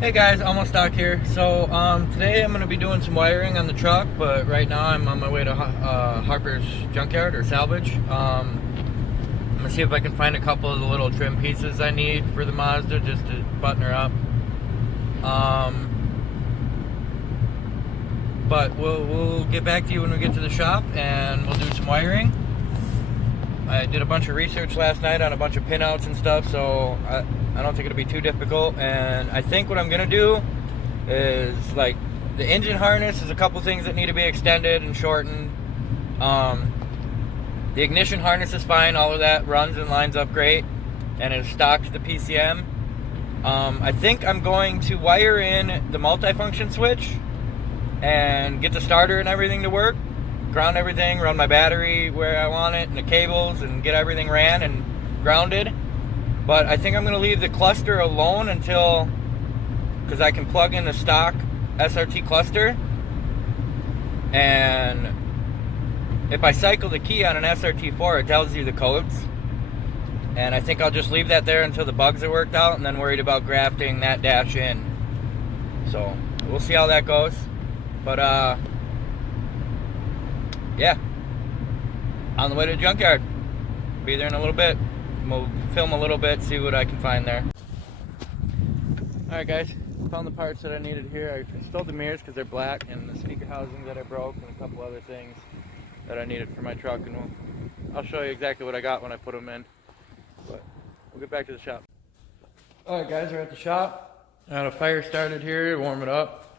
Hey guys, almost stock here. So today I'm going to be doing some wiring on the truck, but right now I'm on my way to Harper's Junkyard or Salvage. I'm going to see if I can find a couple of the little trim pieces I need for the Mazda just to button her up. But we'll get back to you when we get to the shop and we'll do some wiring. I did a bunch of research last night on a bunch of pinouts and stuff, so I don't think it'll be too difficult. And I think what I'm gonna do is, like, the engine harness is a couple things that need to be extended and shortened. The ignition harness is fine, all of that runs and lines up great, and is stocked to the PCM. I think I'm going to wire in the multifunction switch and get the starter and everything to work. Ground everything, run my battery where I want it, and the cables, and get everything ran and grounded. But I think I'm going to leave the cluster alone until, because I can plug in the stock SRT cluster, and if I cycle the key on an Srt4, it tells you the codes, and I think I'll just leave that there until the bugs are worked out, and then worried about grafting that dash in. So we'll see how that goes. But yeah, on the way to the junkyard. Be there in a little bit. We'll film a little bit, see what I can find there. Alright guys, found the parts that I needed here. I stole the mirrors because they're black, and the speaker housing that I broke, and a couple other things that I needed for my truck, and I'll show you exactly what I got when I put them in. But we'll get back to the shop. Alright guys, we're at the shop. I got a fire started here, warm it up.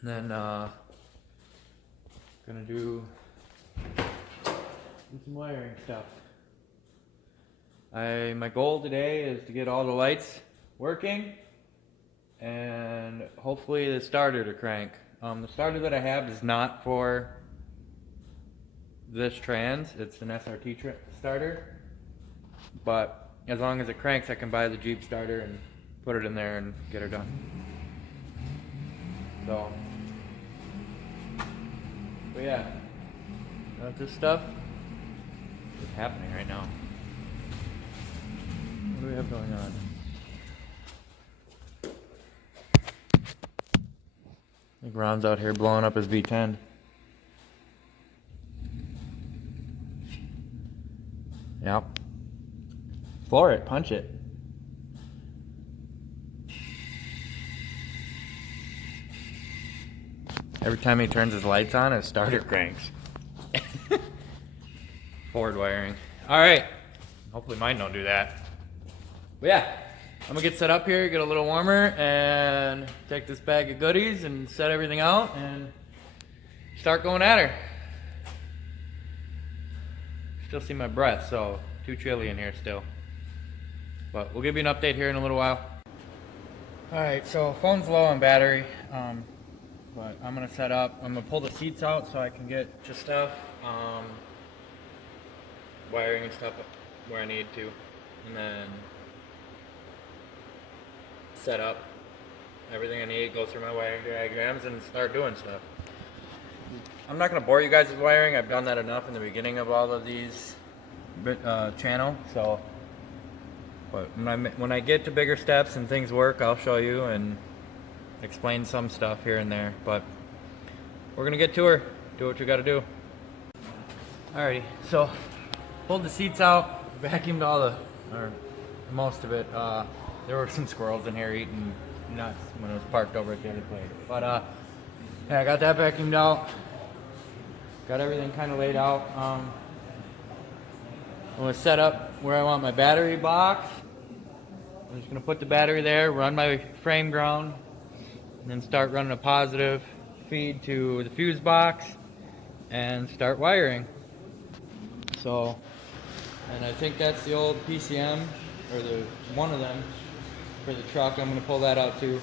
And then gonna do some wiring stuff. My goal today is to get all the lights working and hopefully the starter to crank. The starter that I have is not for this trans, it's an SRT starter, but as long as it cranks I can buy the Jeep starter and put it in there and get her done. So, but yeah, this stuff is happening right now. What do we have going on? I think Ron's out here blowing up his V10. Yep. Floor it, punch it. Every time he turns his lights on, his starter cranks. Forward wiring. Alright. Hopefully mine don't do that. But yeah, I'm gonna get set up here, get a little warmer, and take this bag of goodies and set everything out and start going at her. Still see my breath, so too chilly in here still. But we'll give you an update here in a little while. Alright, so phone's low on battery. But I'm gonna set up. I'm gonna pull the seats out so I can get to stuff, wiring and stuff where I need to, and then set up everything I need, go through my wiring diagrams, and start doing stuff. I'm not gonna bore you guys with wiring. I've done that enough in the beginning of all of these channel. So, but when I get to bigger steps and things work, I'll show you and explain some stuff here and there, but we're gonna get to her. Do what you gotta do. Alrighty, so pulled the seats out, vacuumed all the, or most of it. There were some squirrels in here eating nuts when it was parked over at the other place. But yeah, I got that vacuumed out. Got everything kind of laid out. I'm gonna set up where I want my battery box. I'm just gonna put the battery there, run my frame ground, and then start running a positive feed to the fuse box and start wiring. So, and I think that's the old PCM, or the one of them for the truck. I'm gonna pull that out too.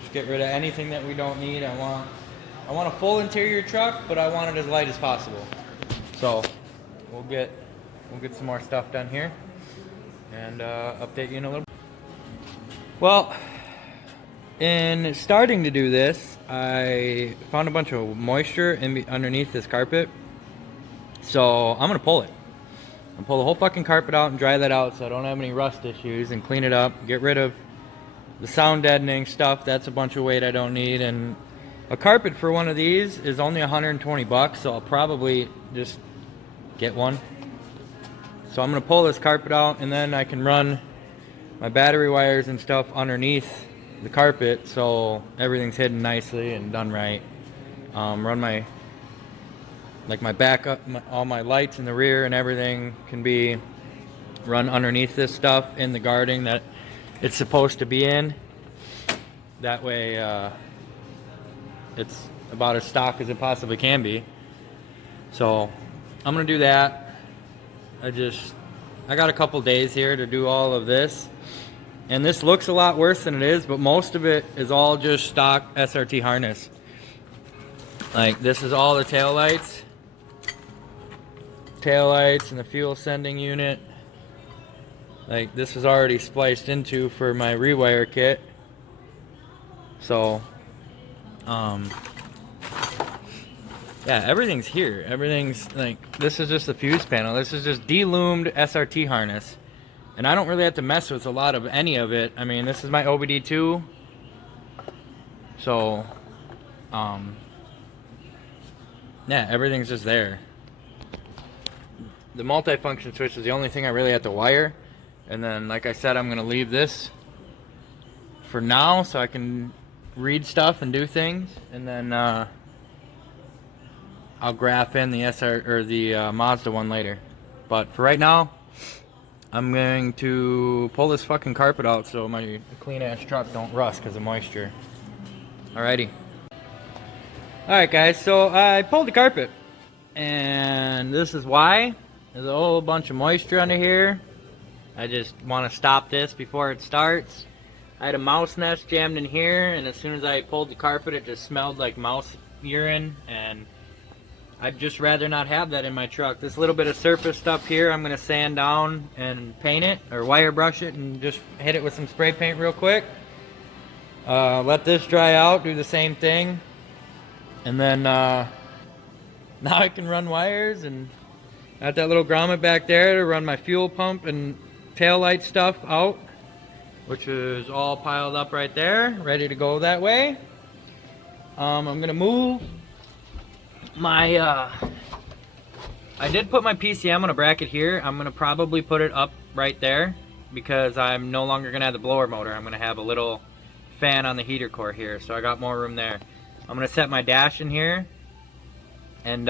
Just get rid of anything that we don't need. I want a full interior truck, but I want it as light as possible. So we'll get some more stuff done here and update you in a little. Well, in starting to do this, I found a bunch of moisture underneath this carpet, so I'm gonna pull it. I'm gonna pull the whole fucking carpet out and dry that out so I don't have any rust issues, and clean it up, get rid of The sound deadening stuff, that's a bunch of weight I don't need. And a carpet for one of these is only 120 bucks, so I'll probably just get one. So I'm gonna pull this carpet out, and then I can run my battery wires and stuff underneath the carpet, so everything's hidden nicely and done right. Run my backup, all my lights in the rear and everything can be run underneath this stuff in the guarding that it's supposed to be in. That way it's about as stock as it possibly can be. So I'm gonna do that. I got a couple days here to do all of this, and this looks a lot worse than it is, but most of it is all just stock SRT harness. Like, this is all the tail lights and the fuel sending unit. Like, this is already spliced into for my rewire kit. So yeah, everything's here. Everything's like, this is just the fuse panel. This is just de-loomed SRT harness. And I don't really have to mess with a lot of any of it. I mean, this is my OBD2. So, yeah, everything's just there. The multifunction switch is the only thing I really have to wire. And then, like I said, I'm going to leave this for now so I can read stuff and do things. And then I'll graph in the Mazda one later. But for right now, I'm going to pull this fucking carpet out so my clean ass truck don't rust because of moisture. Alrighty. Alright guys, so I pulled the carpet, and this is why. There's a whole bunch of moisture under here. I just want to stop this before it starts. I had a mouse nest jammed in here, and as soon as I pulled the carpet, it just smelled like mouse urine, and I'd just rather not have that in my truck. This little bit of surface stuff here, I'm going to sand down and paint it, or wire brush it, and just hit it with some spray paint real quick. Let this dry out, do the same thing, and then now I can run wires, and got that little grommet back there to run my fuel pump and tail light stuff out, which is all piled up right there, ready to go that way. I'm going to move my I did put my PCM on a bracket here. I'm gonna probably put it up right there because I'm no longer gonna have the blower motor. I'm gonna have a little fan on the heater core here, so I got more room there. I'm gonna set my dash in here and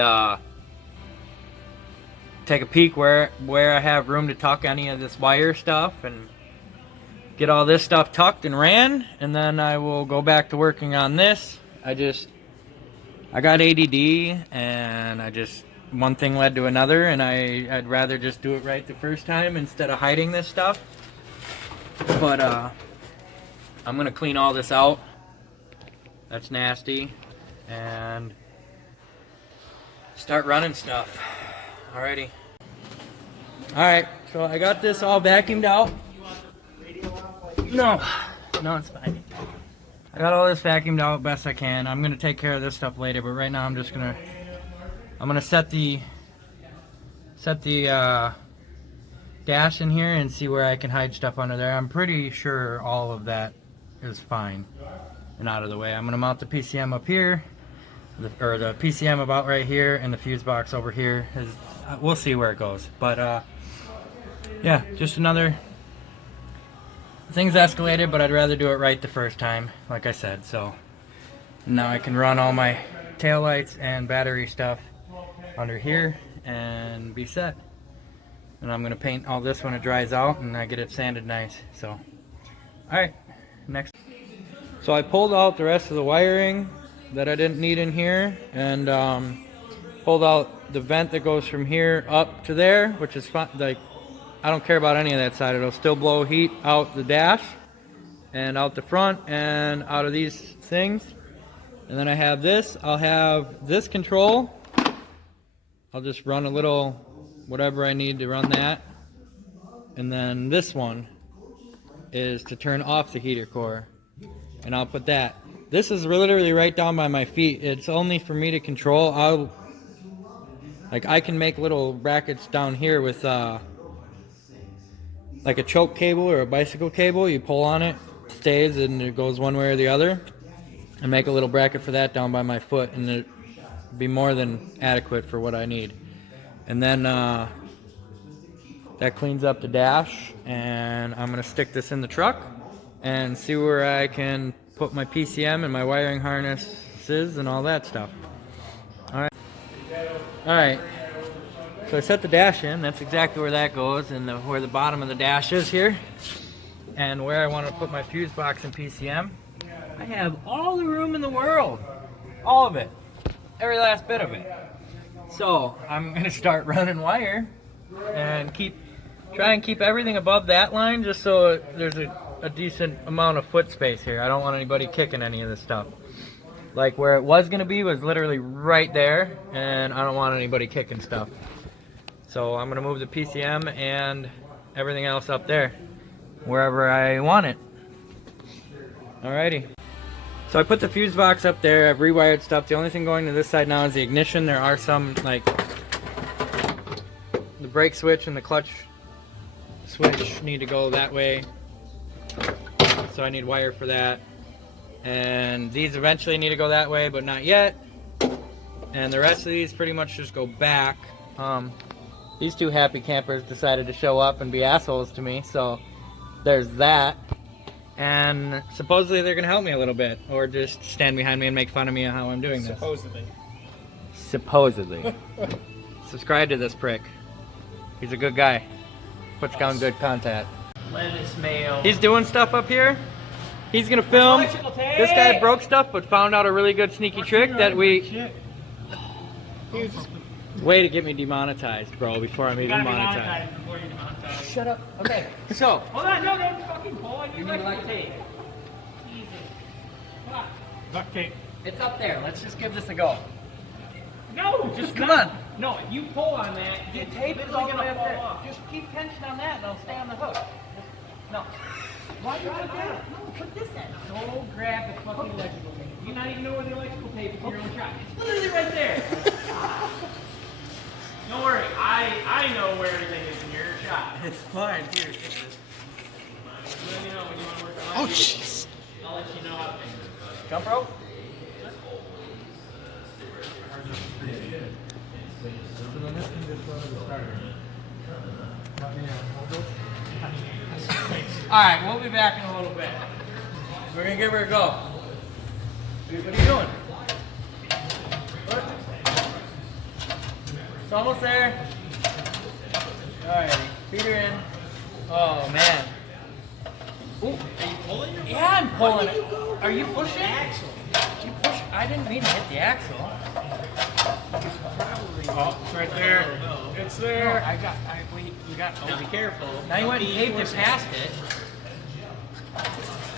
take a peek where I have room to tuck any of this wire stuff and get all this stuff tucked and ran, and then I will go back to working on this. I got ADD, and one thing led to another, and I'd rather just do it right the first time instead of hiding this stuff. But I'm gonna clean all this out. That's nasty, and start running stuff. Alrighty. Alright, so I got this all vacuumed out. No, it's fine. I got all this vacuumed out best I can. I'm gonna take care of this stuff later, but right now I'm gonna set the dash in here and see where I can hide stuff under there. I'm pretty sure all of that is fine and out of the way. I'm gonna mount the PCM up here, or the PCM about right here, and the fuse box over here. We'll see where it goes, but yeah, just another. Things escalated, but I'd rather do it right the first time, like I said. So now I can run all my taillights and battery stuff under here and be set. And I'm gonna paint all this when it dries out and I get it sanded nice. So, alright, next. So I pulled out the rest of the wiring that I didn't need in here, and pulled out the vent that goes from here up to there, which is fine. Like, I don't care about any of that side. It'll still blow heat out the dash and out the front and out of these things. And then I have this. I'll have this control. I'll just run a little whatever I need to run that. And then this one is to turn off the heater core. And I'll put that. This is literally right down by my feet. It's only for me to control. I can make little brackets down here with like a choke cable or a bicycle cable. You pull on it stays and it goes one way or the other. And make a little bracket for that down by my foot, and it'd be more than adequate for what I need. And then that cleans up the dash, and I'm gonna stick this in the truck and see where I can put my PCM and my wiring harnesses and all that stuff. Alright, so I set the dash in. That's exactly where that goes, and where the bottom of the dash is here, and where I want to put my fuse box and PCM. I have all the room in the world, all of it, every last bit of it. So I'm gonna start running wire and try and keep everything above that line, just so there's a decent amount of foot space here. I don't want anybody kicking any of this stuff. Like where it was gonna be was literally right there, and I don't want anybody kicking stuff. So I'm gonna move the PCM and everything else up there, wherever I want it. Alrighty. So I put the fuse box up there, I've rewired stuff. The only thing going to this side now is the ignition. There are some, like, the brake switch and the clutch switch need to go that way. So I need wire for that. And these eventually need to go that way, but not yet. And the rest of these pretty much just go back. These two happy campers decided to show up and be assholes to me, so there's that. And supposedly they're gonna help me a little bit, or just stand behind me and make fun of me on how I'm doing this. Supposedly. Subscribe to this prick. He's a good guy. Puts down good content. Lettuce mayo. He's doing stuff up here. He's gonna film. This guy broke stuff, but found out a really good sneaky trick that we. Way to get me demonetized, bro, before I'm even monetized. Shut up. Okay, so. Hold on, no, don't fucking pull on your duct tape. Easy. Duct tape. It's up there. Let's just give this a go. No, Just come on. No, if you pull on that, The tape is all the way up there. Just keep tension on that and I'll stay on the hook. No. Why do you put that? No, put this in. Go grab the fucking electrical tape. You not even know where the electrical tape is in your own shop. It's literally right there. Don't worry, I know where everything is in your shop. It's fine. Here, take this. Let me know when you want to work on it. Oh, jeez. I'll let you know how to fix it. Jump rope? Alright, we'll be back in a little bit. We're gonna give her a go. What are you doing? What? It's almost there. Alrighty, feed her in. Oh man. Ooh. Are you pulling? Yeah, I'm pulling it. Are you pushing? Axle. You push. I didn't mean to hit the axle. Oh, it's right there. It's there. No, you got. Oh, be careful. Now you went and taped it past it.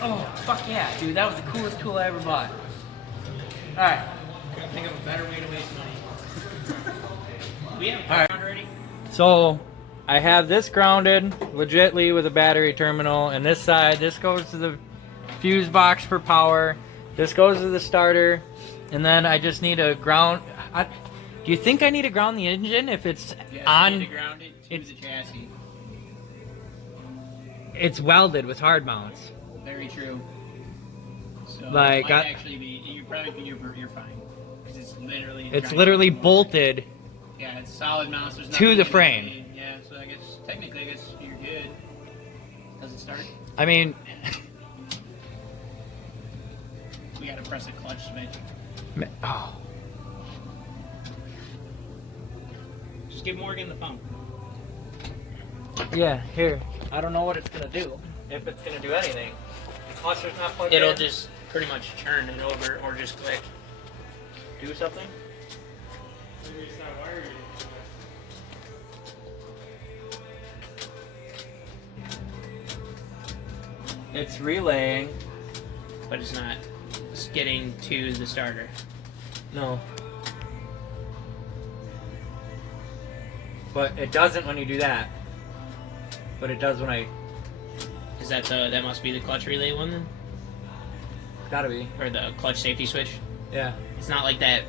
Oh, fuck yeah, dude. That was the coolest tool I ever bought. Alright. Gotta think of a better way to waste money. We have All right. ground already? So, I have this grounded legitly with a battery terminal, and this side, this goes to the fuse box for power. This goes to the starter, and then I just need a ground. Do you think I need to ground the engine if it's on? You need to ground it to the chassis. It's welded with hard mounts. Very true. So Like, it might actually be, you're fine. Because it's literally. It's literally bolted. Yeah, it's solid mounts. There's To the nothing frame. between. Yeah, so I guess technically, you're good. Does it start? I mean, We gotta press a clutch switch. oh. Just give Morgan the phone. Yeah, here. I don't know what it's gonna do. If it's gonna do anything. Cluster's not plugged in. It'll just pretty much turn it over or just click. do something. Maybe it's not wired. It's relaying. But it's not getting to the starter. No. But it doesn't when you do that. But it does when I... Is that that must be the clutch relay one then? Gotta be. Or the clutch safety switch? Yeah. It's not like that.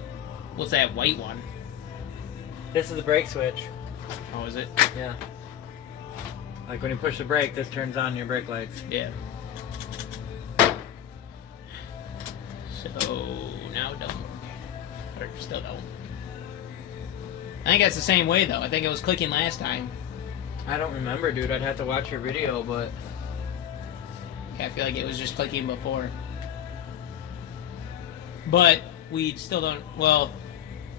What's that white one? This is the brake switch. Oh, is it? Yeah. Like when you push the brake, this turns on your brake lights. Yeah. So now it don't work. Or still don't. I think that's the same way though. I think it was clicking last time. I don't remember, dude. I'd have to watch your video, but Yeah, I feel like it was just clicking before. But we still don't. Well,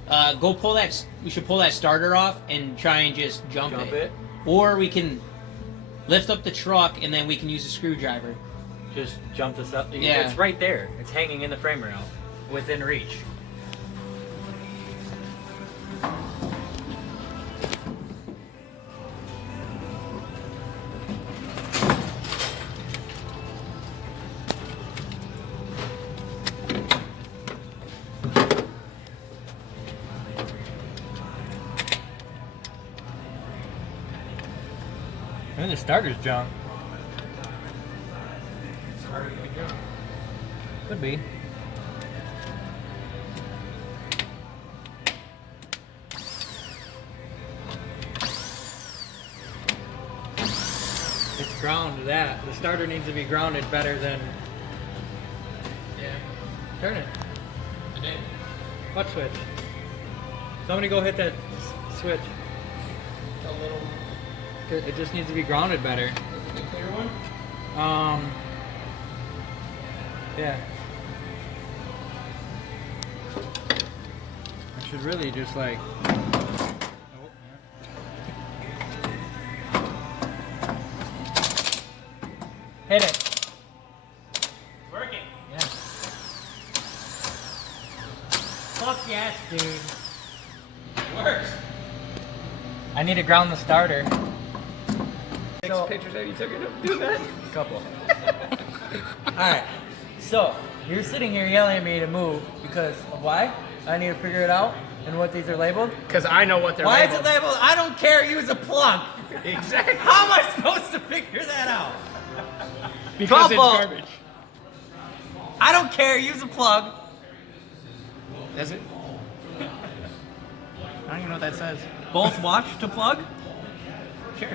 go pull that. We should pull that starter off and try and just jump it. Or we can lift up the truck and then we can use a screwdriver. Just jump this up. Yeah. It's right there. It's hanging in the frame rail, within reach. And the starter's junk. Could be. It's ground to that. The starter needs to be grounded better than. Yeah. Turn it. I did. Clutch switch. Somebody go hit that switch. A little. It just needs to be grounded better. The clear one? Yeah. I should really just like. Hit it. It's working. Yeah. Fuck yes, dude. It works. I need to ground the starter. Six pictures have you taken to do that? A couple. Alright. So, you're sitting here yelling at me to move because of why? I need to figure it out and what these are labeled. Because I know what they're Why labeled. is it labeled? I don't care. Use a plug. Exactly. How am I supposed to figure that out? Because Couple. it's garbage. I don't care. Use a plug. Does it? I don't even know what that says. Both watch to plug? Sure.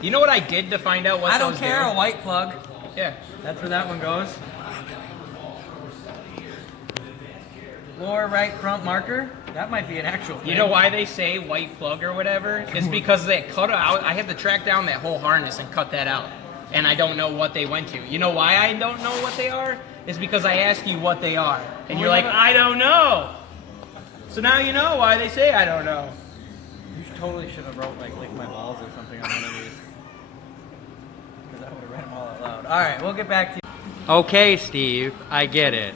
You know what I did to find out what I don't those care. do? A white plug. Yeah. That's where that one goes. Lower right front marker. That might be an actual thing. You know why they say white plug or whatever? It's because they cut out. I had to track down that whole harness and cut that out. And I don't know what they went to. You know why I don't know what they are? It's because I ask you what they are. And you're like, I don't know. So now you know why they say I don't know. You totally should have wrote like lick my balls or something on one of these. Because I would have read them all out loud. Alright, we'll get back to you. Okay, Steve, I get it.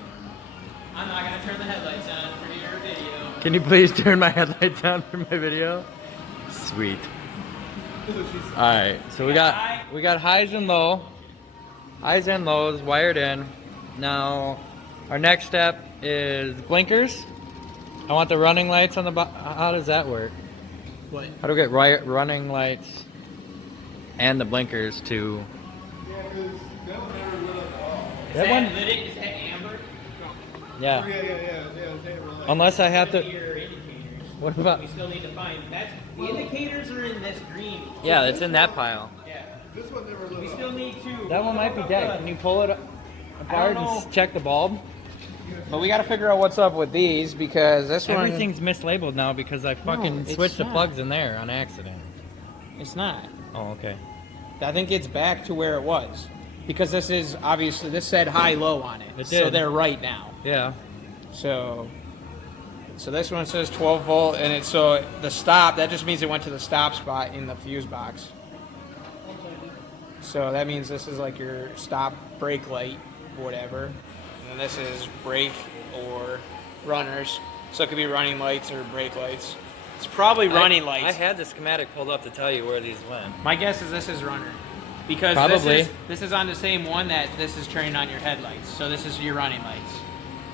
I'm not going to turn the headlights on for your video. Can you please turn my headlights on for my video? Sweet. Alright, so we got highs and low. Highs and lows wired in. Now, our next step is blinkers. I want the running lights on the bottom. How does that work? What? How do we get running lights and the blinkers to... Is that amber? Yeah. Yeah. Unless I have to... Your indicators. What about... We still need to find. The indicators are in this green. Yeah, it's in that pile. Yeah. This one never We lit still need to. That one might be dead. Can you pull it apart know. and check the bulb? But we got to figure out what's up with these because this one. Everything's mislabeled now because I fucking it's switched the not. plugs in there on accident. It's not. Oh, okay. I think it's back to where it was because this is obviously this said high low on it. It So did. they're right now. Yeah. So this one says 12 volt and it's so the stop that just means it went to the stop spot in the fuse box. So that means this is like your stop brake light, whatever. And this is brake or runners. So it could be running lights or brake lights. It's probably running lights. I had the schematic pulled up to tell you where these went. My guess is this is runner. Because Probably. this is on the same one that this is turning on your headlights. So this is your running lights.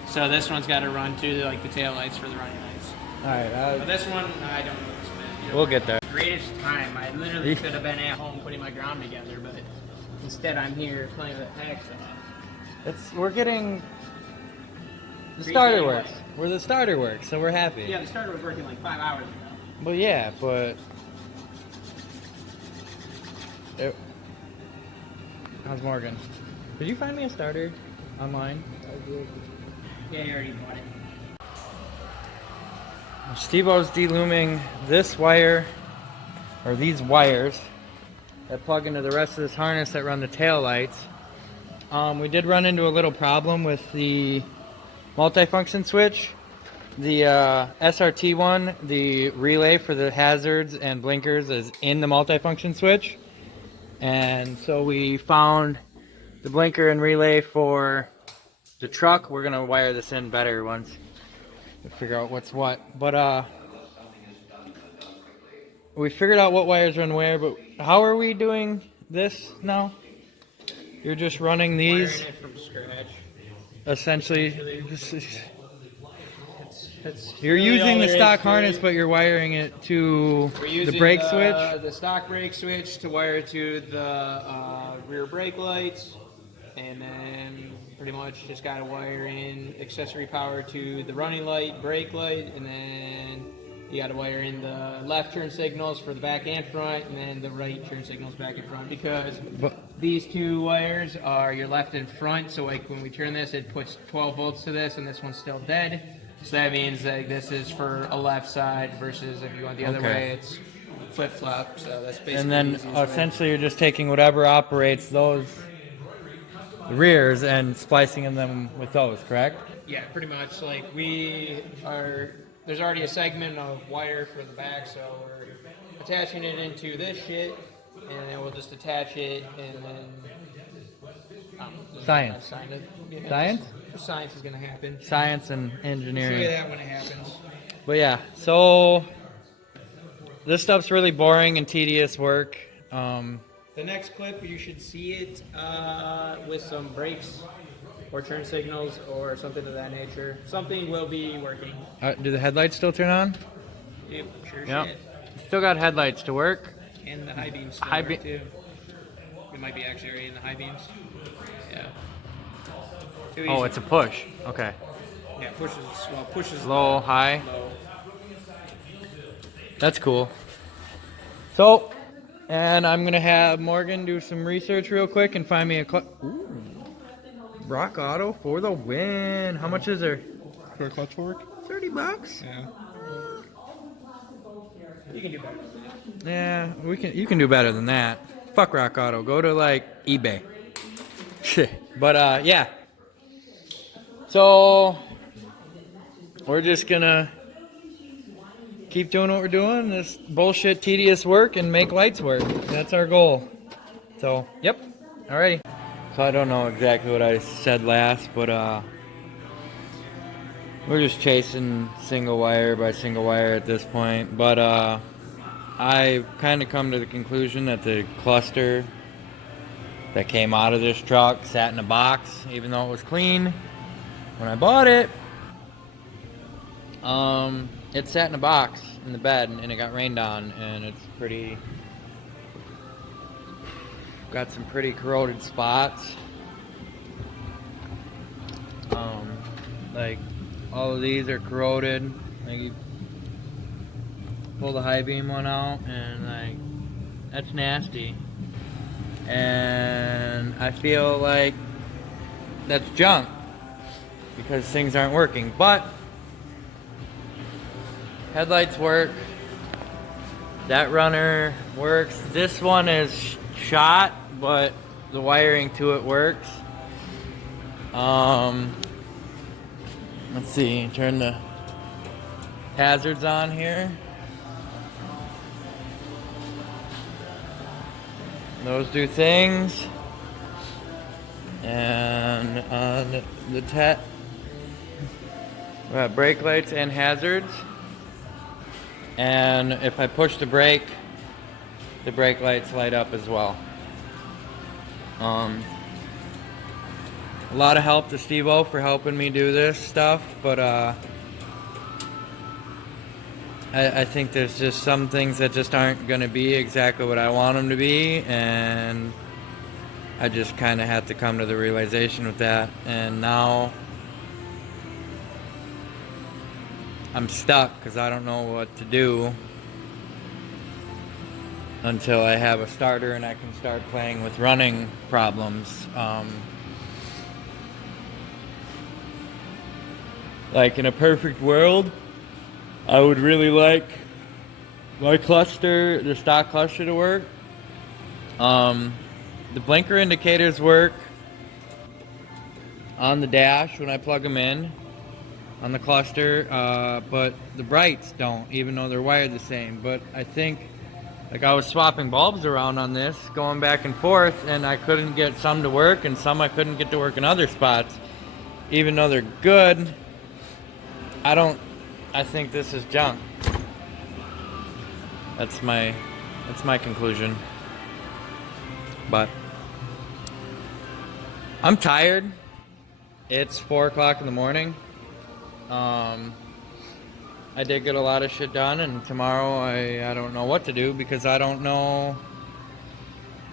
So this one's got to run too, like the tail lights for the running lights. Alright, But this one, I don't know this meant. we'll get there. Greatest time. I literally could have been at home putting my ground together, but instead I'm here playing with hacksaw. We're getting... The Crazy starter anyway. works. We're the starter works, so we're happy. Yeah, the starter was working like 5 hours ago. Well, yeah, but... How's Morgan? Did you find me a starter? online? Yeah, you already bought it. Steve-O's delooming this wire, or these wires, that plug into the rest of this harness that run the tail lights. We did run into a little problem with the multifunction switch. The Srt4, the relay for the hazards and blinkers, is in the multifunction switch. And so we found the blinker and relay for the truck. We're going to wire this in better once we figure out what's what. But we figured out what wires run where, but how are we doing this now? You're just running these? Wiring it from scratch. Essentially, you're really using all the there stock is to harness, it. but you're wiring it to We're the using brake switch? the stock brake switch to wire to the rear brake lights, and then pretty much just got to wire in accessory power to the running light, brake light, and then you got to wire in the left turn signals for the back and front, and then the right turn signals back and front, because these two wires are your left and front. So like when we turn this, it puts 12 volts to this, and this one's still dead. So that means that this is for a left side versus if you want the other way, it's flip flop. So that's basically. And then the easiest way. essentially you're just taking whatever operates those rears and splicing them with those, correct? Yeah, pretty much. Like there's already a segment of wire for the back, so we're attaching it into this shit, and then we'll just attach it, and then Science. Science? Science is gonna happen. Science and Show you engineering. that when it happens. But yeah, so this stuff's really boring and tedious work. The next clip, you should see it with some brakes or turn signals or something of that nature. Something will be working. Do the headlights still turn on? Yep, sure Yep. shit. Still got headlights to work. And the high beams still High work be- too. It might be actually already in the high beams. Yeah. Too Oh, easy. it's a push. Okay. Yeah, pushes Low, high. low. That's cool. So, and I'm gonna have Morgan do some research real quick and find me a Ooh. Rock Auto for the win. How much is there? For a clutch fork? $30. Yeah. You can do better. Yeah, you can do better than that. Fuck Rock Auto. Go to like eBay. But yeah. So we're just gonna keep doing what we're doing, this bullshit tedious work, and make lights work. That's our goal. So yep. Alrighty. So I don't know exactly what I said last, but we're just chasing single wire by single wire at this point. But I've kind of come to the conclusion that the cluster that came out of this truck sat in a box, even though it was clean when I bought it. It sat in a box in the bed, and it got rained on, and it's pretty, got some pretty corroded spots. Like all of these are corroded. Like you pull the high beam one out, and like that's nasty. And I feel like that's junk because things aren't working. But headlights work. That runner works. This one is shot, but the wiring to it works. Let's see, turn the hazards on here. Those do things. And on we have brake lights and hazards. And if I push the brake lights light up as well. A lot of help to Steve-O for helping me do this stuff, but I think there's just some things that just aren't going to be exactly what I want them to be, and I just kind of had to come to the realization with that, and now I'm stuck because I don't know what to do until I have a starter and I can start playing with running problems. Like in a perfect world, I would really like my cluster, the stock cluster, to work. The blinker indicators work on the dash when I plug them in on the cluster, but the brights don't, even though they're wired the same. But I think, like, I was swapping bulbs around on this, going back and forth, and I couldn't get some to work, and some I couldn't get to work in other spots, even though they're good. I think this is junk. That's my conclusion. But I'm tired. It's 4 o'clock in the morning. I did get a lot of shit done, and tomorrow I don't know what to do because I don't know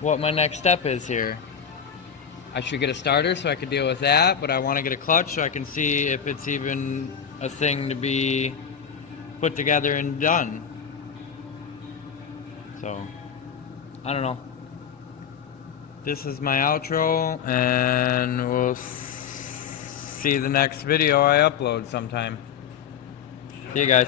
what my next step is here. I should get a starter so I can deal with that, but I want to get a clutch so I can see if it's even a thing to be put together and done. So, I don't know. This is my outro, and we'll see the next video I upload sometime. See you guys.